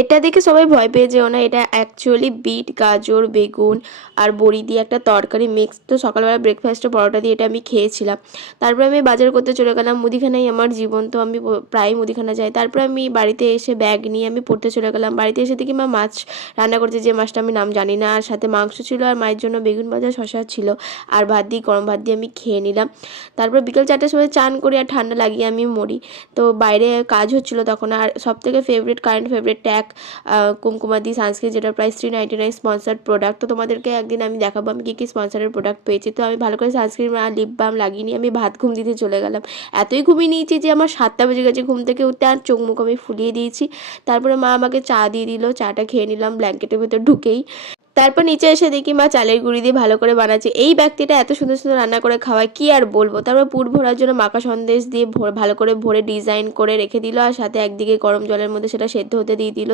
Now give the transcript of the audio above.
এটা দেখে সবাই ভয় পেয়ে যেও না, এটা অ্যাকচুয়ালি বিট, গাজর, বেগুন আর বড়ি দিয়ে একটা তরকারি মিক্স। তো সকালবেলা ব্রেকফাস্টে পরোটা দিয়ে এটা আমি খেয়েছিলাম। তারপরে আমি বাজার করতে চলে গেলাম, মুদিখানাই আমার জীবন, তো আমি প্রায় মুদিখানা যাই। তারপরে আমি বাড়িতে এসে ব্যাগ নিয়ে আমি পড়তে চলে গেলাম। বাড়িতে এসে দেখি মা মাছ রান্না করছে, যে মাছটা আমি নাম জানি না, আর সাথে মাংস ছিল, আর মায়ের জন্য বেগুন ভাজা, শশা ছিল, আর ভাত দিয়ে, গরম ভাত দিয়ে আমি খেয়ে নিলাম। তারপর বিকেল 4টার সময় চান করি আর ঠান্ডা লাগিয়ে আমি মরি। তো বাইরে কাজ হচ্ছিলো তখন। আর সবথেকে favourite, current favourite tag Kumkumadi sunscreen, যেটা প্রাইস 399, স্পন্সার্ড প্রোডাক্ট। তো তোমাদেরকে একদিন আমি দেখাবো আমি কী কী স্পন্সারের প্রোডাক্ট পেয়েছি। তো আমি ভালো করে সানস্ক্রিন আর লিপ বাম লাগিয়ে নিয়ে আমি ভাত ঘুম দিতে চলে গেলাম। এতই ঘুমিয়ে নিয়েছি যে আমার 7টা বেজে গেছে ঘুম থেকে উঠতে, আর চোখ মুখ আমি ফুলিয়ে দিয়েছি। তারপরে মা আমাকে চা দিয়ে দিল, চাটা খেয়ে নিলাম ব্ল্যাঙ্কেটের ভেতর ঢুকেই। তারপর নিচে এসে দেখি মা চালের গুঁড়ি দিয়ে ভালো করে বানাচ্ছে। এই ব্যক্তিটা এত সুন্দর সুন্দর রান্না করে খাওয়ায়, কি আর বলবো। তারপর পুর ভরার জন্য মাখা সন্দেশ দিয়ে ভালো করে ভরে ডিজাইন করে রেখে দিল, আর সাথে একদিকে গরম জলের মধ্যে সেটা সেদ্ধ হতে দিয়ে দিল।